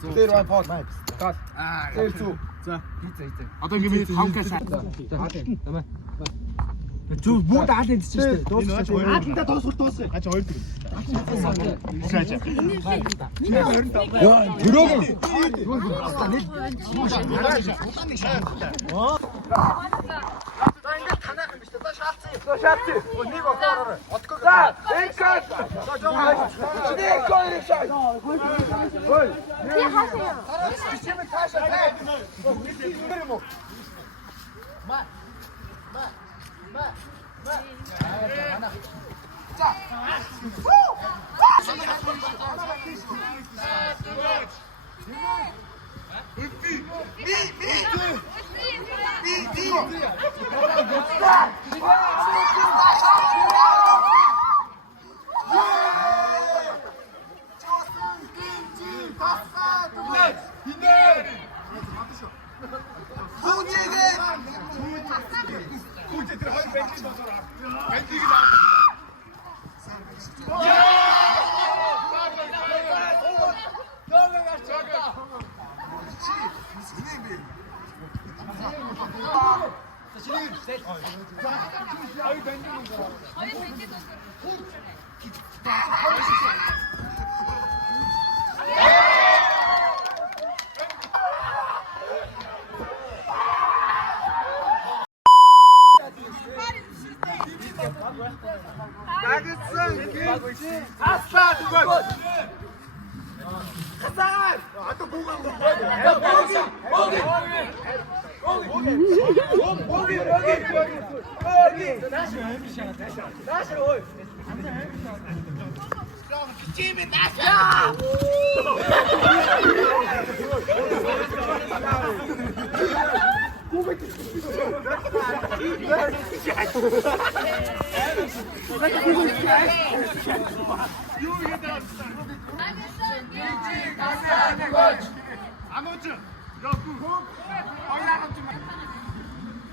그대로 한 번. 컷. 셀수. 자, 어떤 기분이 다음 컷. 잠깐만. 뭐 나한테 진짜. 아 진짜 더 세. 아 저걸 들. 그렇지.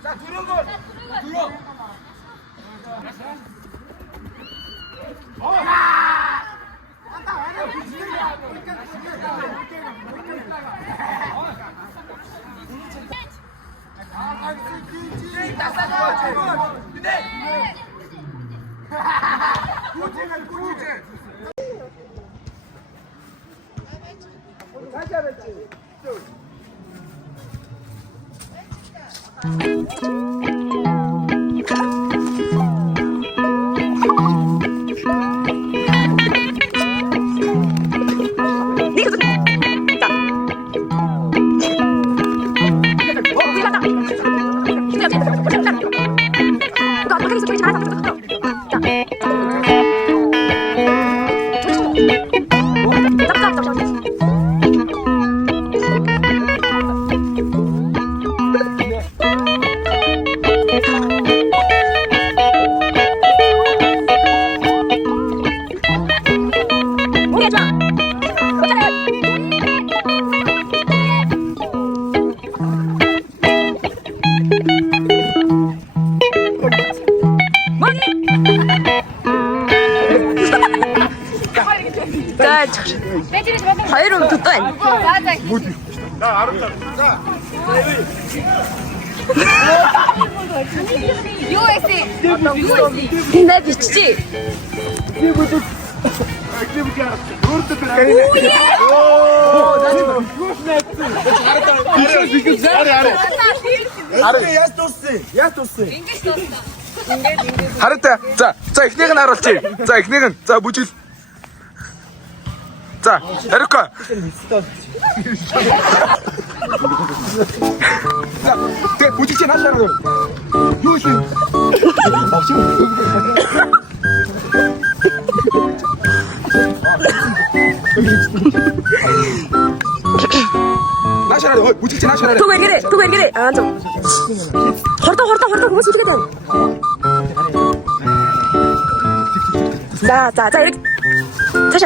야, 들어가. 바이로 듣던 맞아. 나 알았다. 자. USC. 나 미치지? 잘했다. 자, 희내가 알았지? 자, 희내가, 자, 뭐지? 자, 에르카. 자, 내 무직진 하시라는 거. 요시. 하시라는 거. 무직진 하시라는 거. 도구 연결해. 아, 좀. 허르다, 그거 시키겠다. 자, 이렇게. 다시.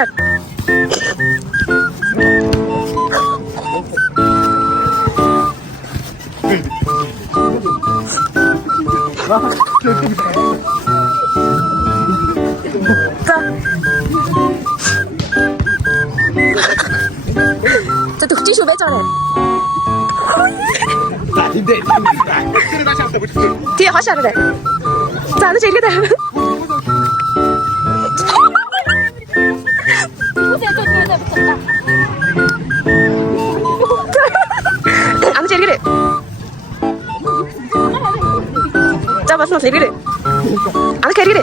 자. 저 덕지쇼 몇 전에. 그래 다시 한번 해보자. 뒤에 화시하래. 자, 하나씩 이렇게 돼. 아무튼 이렇게 돼. 자, 맞으면 이렇게 돼. 아무튼 이렇게 돼.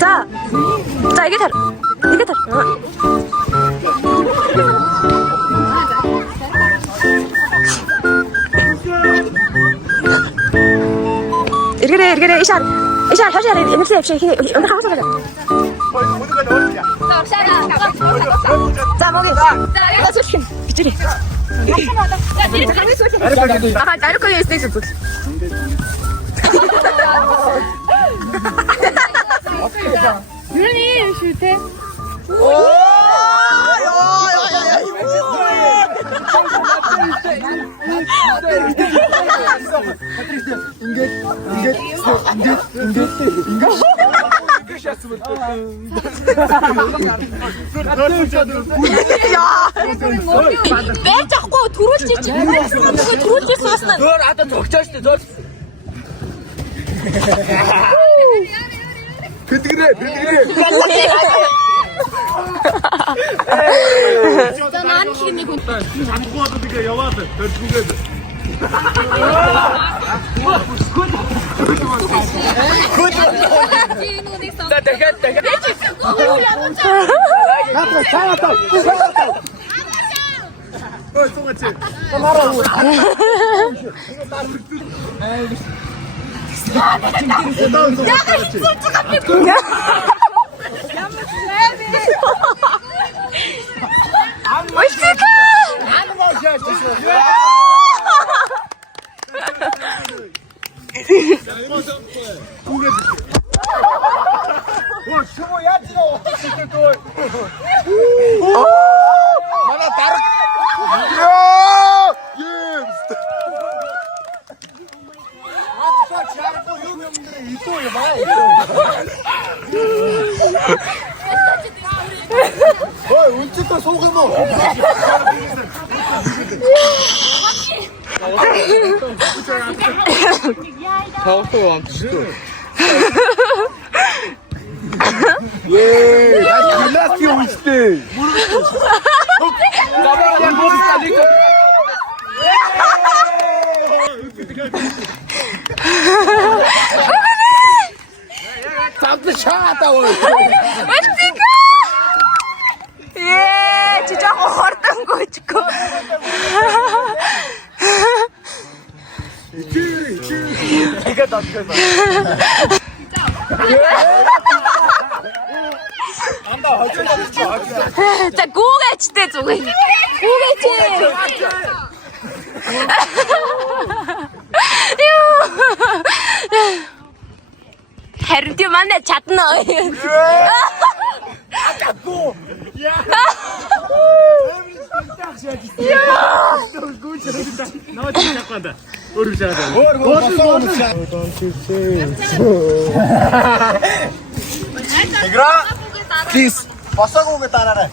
자, 자, 이게 다르. 이게 다르. 이렇게 돼, 이렇게 돼. 이샤, 하시야 돼. MC, 이렇게 오늘 항상 가자. 모두가 넣어주자. 자, 먹이. 자, 저기 빗줄이. 아, 나 이렇게 있을 수 있어. 유연이 쉴 왜 자꾸 도로질 왜 도로질 쓰였어? 너 아까 적자시 너 그래 난 기름이고. 잡고 왔으니까 영화도 더 두개도. 나 내가 잡았다. 송아치. mana tarik 운치도 소금어. 예, 나 글라스 오시대. 예, 진짜 hortang ko chico. 이거 다 들어봐. 자, 고개치 때 저거. 고개치. 헤르티 만내 잣너. 잡고. 야. 나 진짜 잡고 한다. 우리 시작하자. please 바싸고 따라라.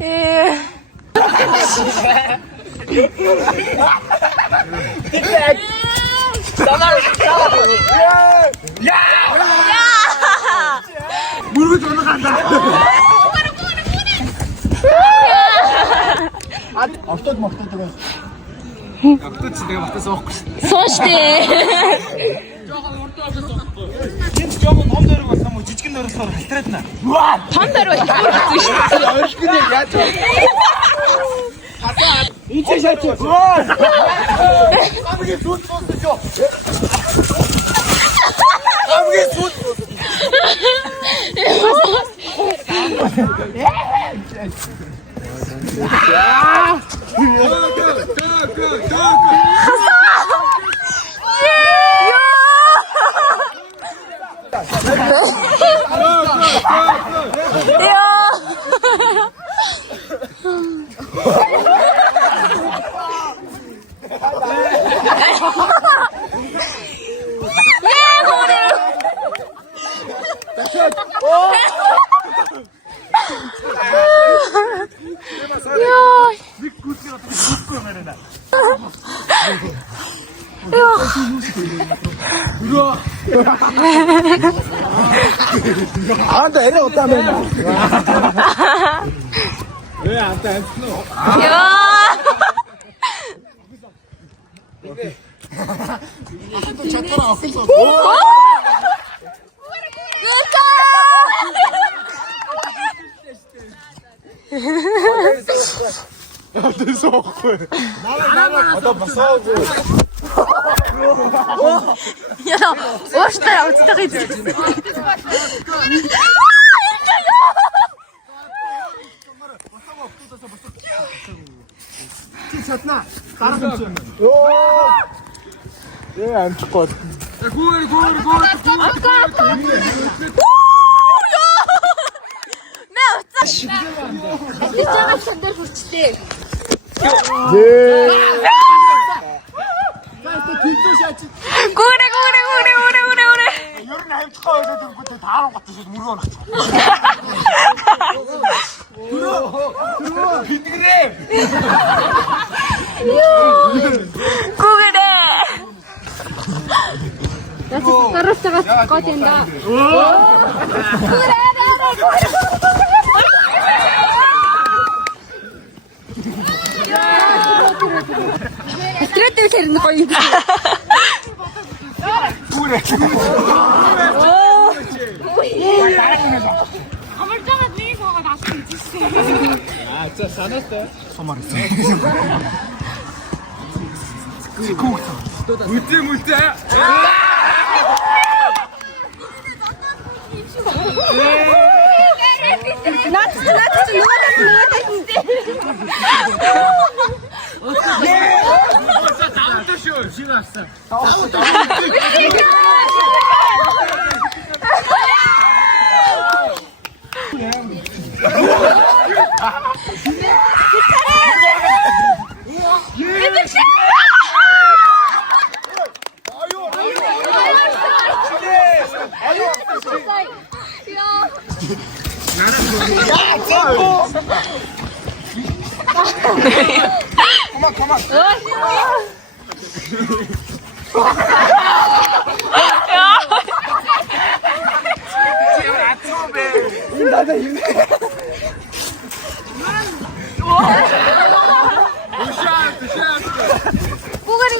예. 물고 저러 간다. 앞서지 마, 소시대. 진짜 저거 너무 데리고 갔어. 뭐 지치킨 노릇하러 스트레스나. 반대로 해. 그냥 야 저. 인체 샷. 와. 아무게 돈 줘. 아무게 돈. 야. 아, 나 애를 없다며. 야. 야, 멋있다, 야, 진짜 그치? 얘안 줄 것 같아. 고래. 여름에 할 축하해서 그때 다 하러 갔다 무르거나. 들어. 비트그램. 고래. 야, 진짜 떨어져가 죽을 것 같다. 그랬더니 새는 거의.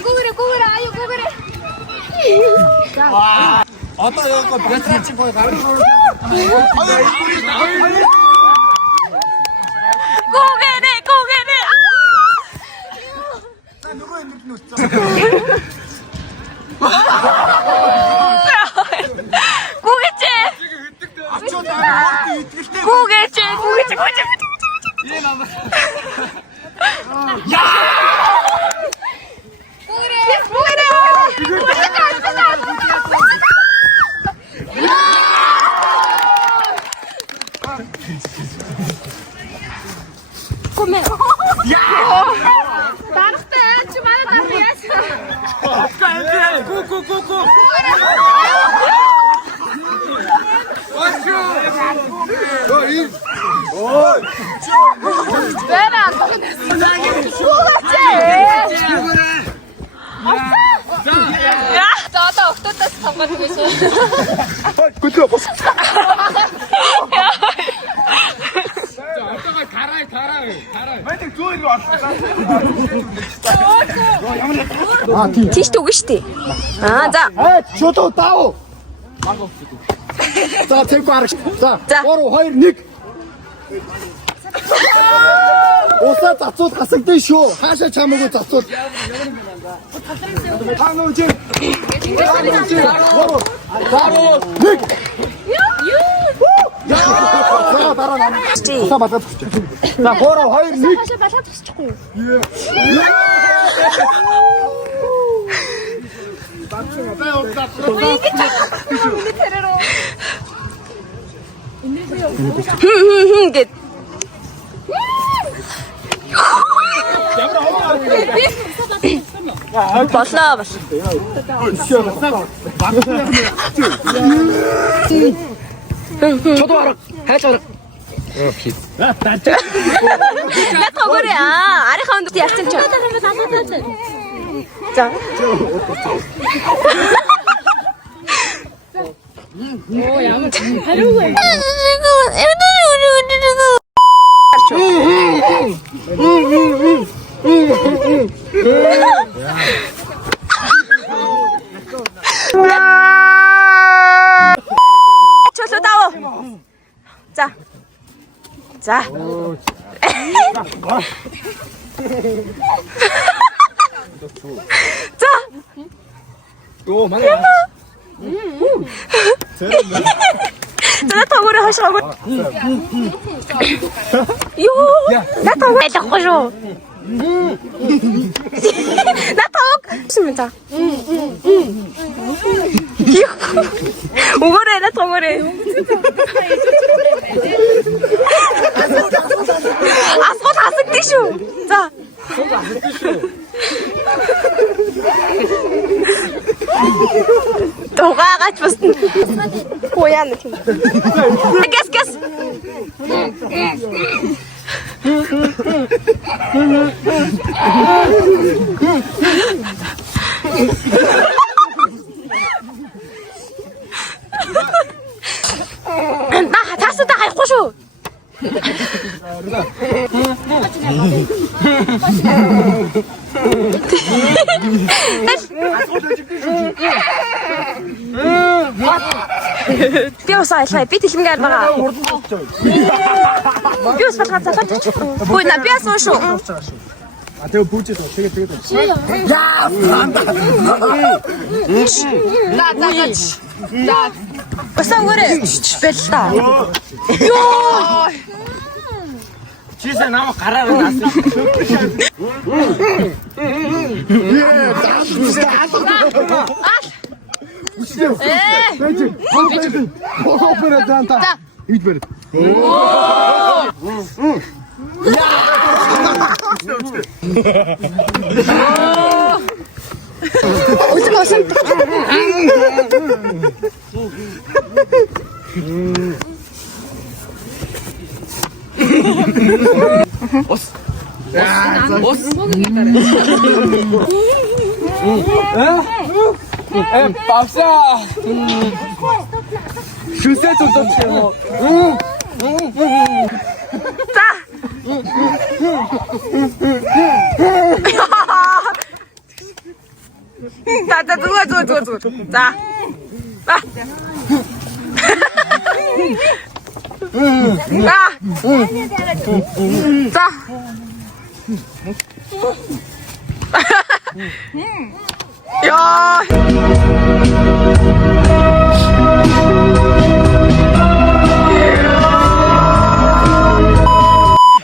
물때 고그래, 아유, 고그래. 티시트 오기시티. 아, 자. 저도 따오. 자, 들고 알아. 자, 자. 바로 화일 닉. 오사 자초 다섯 대 쇼. 하샤 차먹고 자초. 한우진. 바로 닉. 자, 따라 나는. 자, 맞아. 자, 바로 화일 닉. 이게. 봤어. 저도 알아. 해줘. 나 더그래. 아, 아래 가운데 약점 쳐. 자. 쳐서 따워. 자. 자. 자. 또 많이 나 턱으로 하시라고. 요. 나 턱. 나 턱으로. 나 턱. 심자. 오거래 나 턱으로. 아, 소 다섯 티슈. 자. 도가가 좋습. 고얀 느낌. 깨스. 나 다스 다 할 거쇼. Пёса, шай, пить их не надо. Пёс, пожалуйста, ой, на пёс вышел. 아, 대고 볼지 더. 되게. 나. 벌써 그래. 뺐다. 요. 지세 나무 가라를 놨어. 밥사. 주세 좀 더. 자. 자, 누워. 자. 자. 자. 야.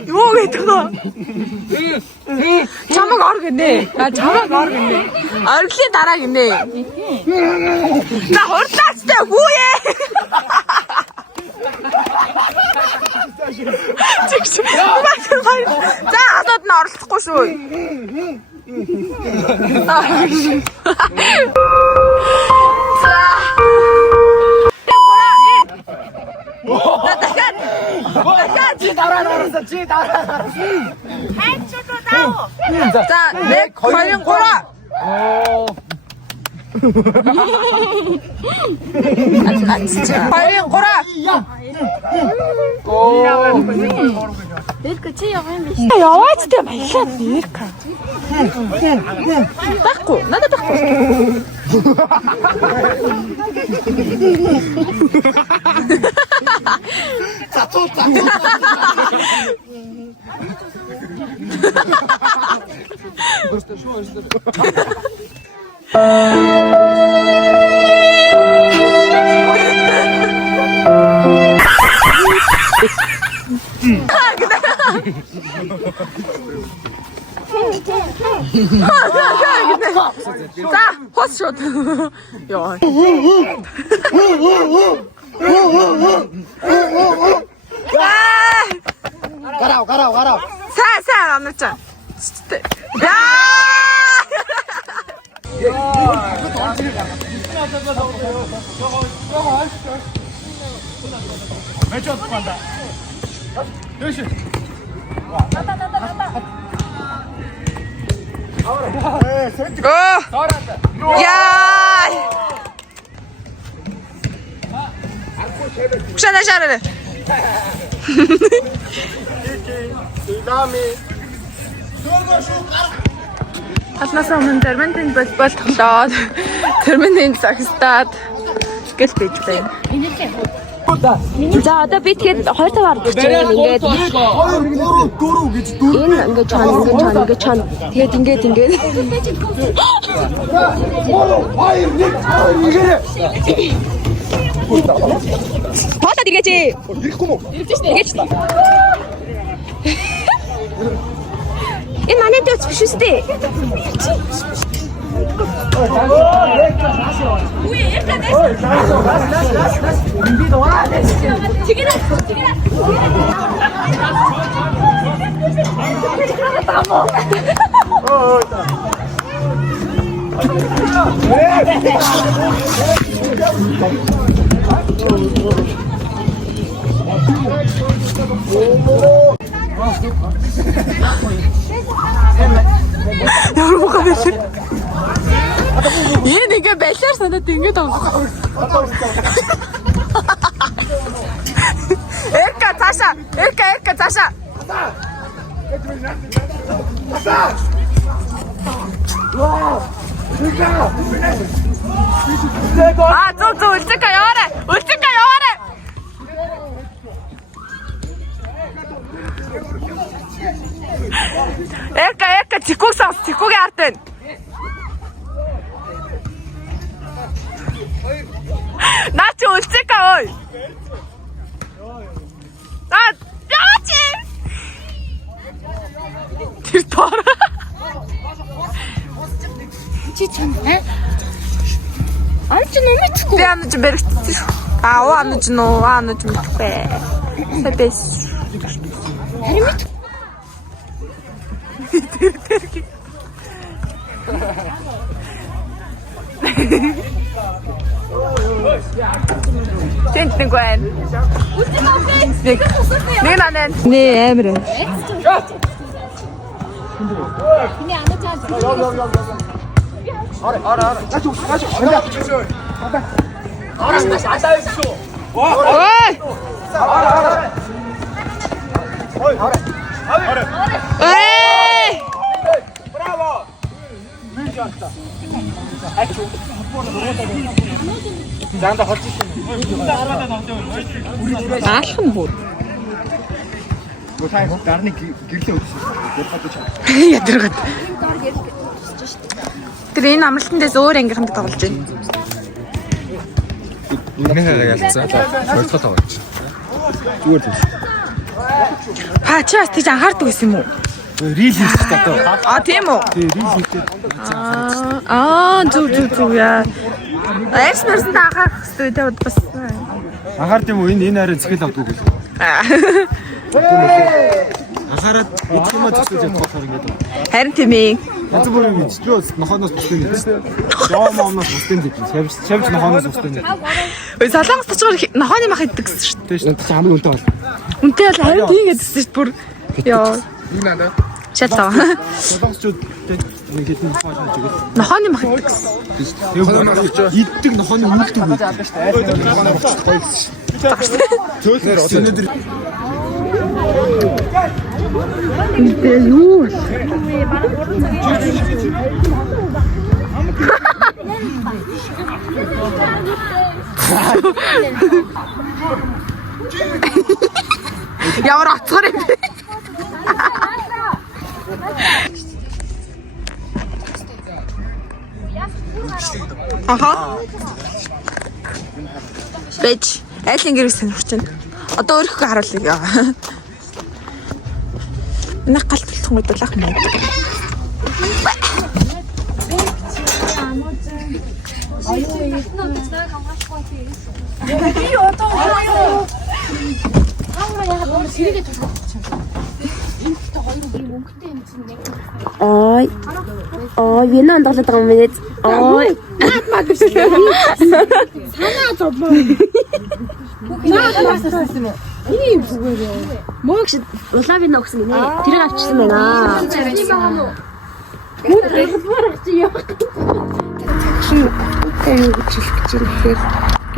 이거 왜 뜨거? 자막 알겠네. 자막 알겠네. 이렇게 나라겠네. 나 horta 진짜 뭐해? 자, 아서도 나 알았고 쇼. 자, 내 관련 거라. 아, 진짜. 관련 거라. 야, 진짜 말이야, 니까. 닦고, 나도 닦고. 자, 호스샷. 야. 가라. 살살 안 넣자. 야! 맥주 어떻게 한다? 열시. 야! Kuşana şararı. Хатнасаа өмнө терминтийн бол тоглоод терминтийн загстаад гэл бийж байна. За одоо би тэгээд 2 цагаар ирчихээ ингээд 4 гэж дүү. энэ ингээд чана тэгээд ингээд 2 1 Тоотад иргээч. ирэхгүй мө? Иргээч. Энэ манай дэвч биш үстэй. Ямар муухай биш. Энэ ингээ байлаар санаад ингээ тоглох. Эрка цаашаа. Эрка цаашаа. Зөө үлцэг яваарай. Эрка зикүүг сонс. Зикүүгийн ард байна. Наач үлцэг ой. Яач. Тэр тоор. Чи чамаа? Альч нэмэхгүй. Би амж бэрхтээ. Амж мэдхгүй. Сэбэс. Харин мэд. Тэнт нэг байна. Нэг нанаа. Нэ амир. Миний ана цаа. Аалхан бүр. Гутай дарны гэрлээ өгсөн. Ядаргаад. Тэр энэ амралтандээс өөр ангийнханд тоглож байна. Үнэхээр ялцсан. Болцоо тоглож. Зүгээр зүг. Чи бас тийж анхаардаг байсан юм уу? Рил хийх гэдэг. Тийм үү? Рил хийхдээ. Зүг яа. Эксперттэй анхаарах хэрэгтэй дээ бас. Анхаард юм уу? Энэ харин зэхэл авдаг үү? Анхаарад идэх юм зөвсөж явахаар ингээд. Харин тийм ээ. Янз бүрийн мэдчилээс нохооноос бусдын мэдсэн. Жоомоомноос бусдын мэдсэн. Шавж нохооноос бусдын мэдсэн. Ой солонгос тачгаар нохооны мах иддэг гэсэн шүү дээ. Тэ чи хамгийн үнэтэй бол. Үнтэй бол харин тийгээд гэсэн шүү дээ бүр. Яа. Энэ надаа. Шатаа. Солонгосчууд нэг хэдэн нохоо шиж өгöd. Нохооны мах иддэг гэсэн. Иддэг нохооны үлддэг үү? Зөөлнөр өнөдөр Юу? Ямар атгар юм бэ? Аха. Бэж, аль ингэрийг сонирхож байна. Одоо өөрийнхөө харуулъя. Энэ галталтхан гойдолах юм уу? Ой. Ой, винан тоглоод байгаа юм байна. Ой. Наад биш. Санаа зовлоо. Наад байсан юм. Ийм зүгээр. Мөөгш улаавын өгсөн гинэ. Тэрийг авчихсан байна. Мөн хэлбэрх чи яах. Чи юу гэж хэлэх гэж юм хэрэг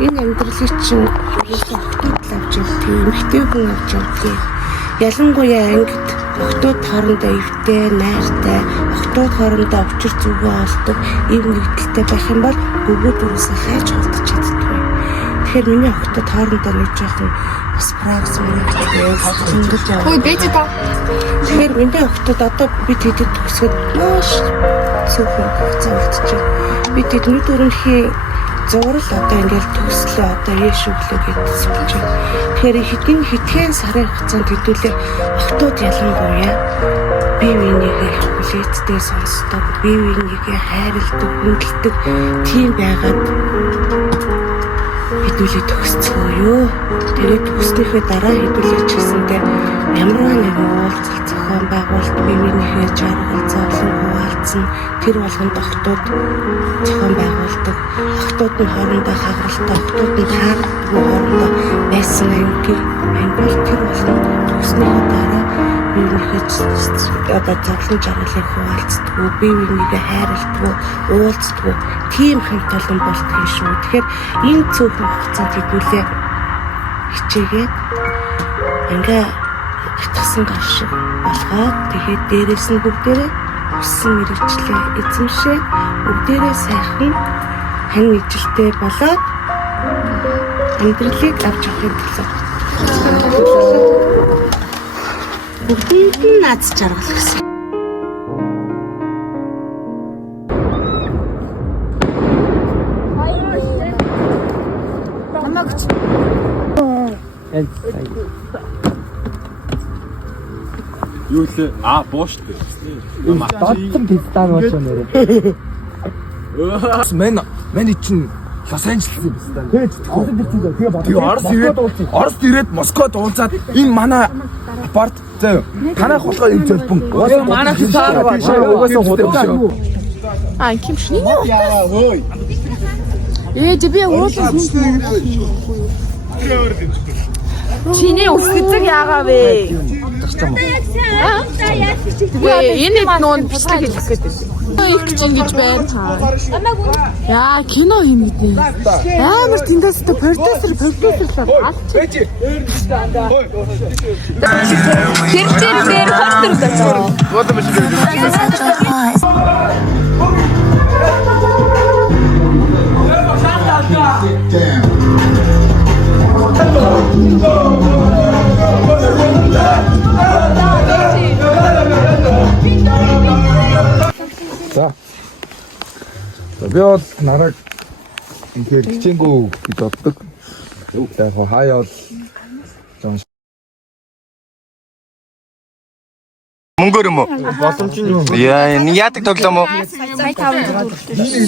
энэ амьдралыг чинь ерөөсөө охтууд авч явдаг, эмэгтэй хүн авч явдаг. Ялангуяа ангид охтууд хоорондоо эвтэй, найртай, охтууд хоорондоо өвчр зүгөө олдог, ив нэгдэлтэй байх юм бол өгөөд өрөөсөө хайж холдож чаддгүй. Тэгэхээр миний охтууд хоорондоо нэг жоохон бас пракс ингэж яваа. Хөөе бэж та. Тэгэхээр миний охтууд одоо бид хэдэд төгсгöd маш цөөхөн хугацаа үлдчихэ. Бид тэдний дөрөнхийн зурал одоо ингээл төгслөө одоо яаш өглөө гэдсэн чинь. Тэгэхээр хэдхэн сарын хугацаанд хэдүүлээ охтууд ялангуяа бие биенийгээ хүлээцтэй сонсдог, бие биенийгээ хайрладаг, хүндэлдэг тийм байгаад хэдүүлээ төгсцөө юу. Тэгээд төгснөхийн дараа хэдүүлээ ч гэсэндээ ямарваа нэгэн уулзалт зохион байгуулалт бие биенийхээ жаргал зовлон хуваалцсан тэр болгонд охтууд зохион байгуулдаг. Охтууд нь хоорондоо хагаралтай, охтууд нь таардаггүй хоорондоо байсан ангил тэр болгонд төгснөхийн дараа бие биенийхээ одоо зовлон жаргалыг хуваалцдаг, бие биенийгээ хайрладаг, уулздаг тийм хамт олон болтгоо шүү. Тэгэхээр энэ цөөхөн хугацаанд хэдүүлээ хичээгээд ингээ хатгсан гар шиг болгоод тэгээд дээрээс нь бүгдээрээ өссөн мэрэгчлээ эзэмшээ бүгдээрээ сайхан хань ижилтэй болоод амьдралыг авч явахын төлөө бүгдийг нь наад жаргал гэсэн. Юу лээ? Бууштай. Додсон пистан болоо нэрээ. Мэн чинь Лос Анжелес юм байна. Тэгээд олон ирсэн зөө. Тэгээ Оросд ирээд Москвад уулзаад энэ манай апарт зөө. Танай хулгай юм жолбон. Манай хисаар угаасаа худалдаа. Ким шний? Тебе уулзсан. Чиний ус гэдэг яагаа вэ? Энэ нүүн бичлэг хийх гэдэг. Их ч ингэж байна. Яа, кино юм гэдэг. Амар тэндээс тэ продюсер л алт. Тэр дээр хортор даа. За. Би бол нараг ингээд хичээнгүү гэж боддог. Яг хаяа бол жоон Мөнгөөр юм уу? Боломж нь юу? Яадаг тоглоом уу?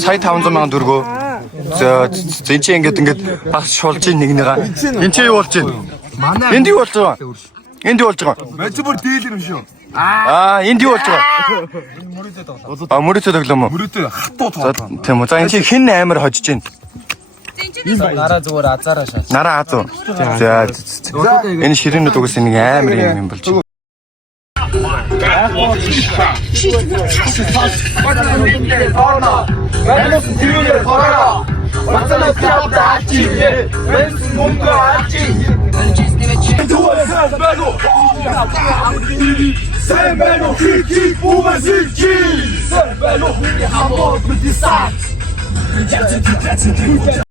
Сая 500 мянган төгрөгөө. За чи ингээд бас шулж ийн нэгнийгаа. Энд чи юу болж байна? Энд юу болж байгаа? Энд юу болж байгаа? Мэтбүр дийлэр юм шүү. Энд юу болж байгаа? Мөрөдөө тоглоом уу? Мөрөдөө хатуу тоглоом. Тийм үү. За энэ чи хэн амар хожиж байна? Нараа зүгээр азаараа шал. Нараа азуу. За энэ ширээнүүд угсаа нэг амар юм болж байна.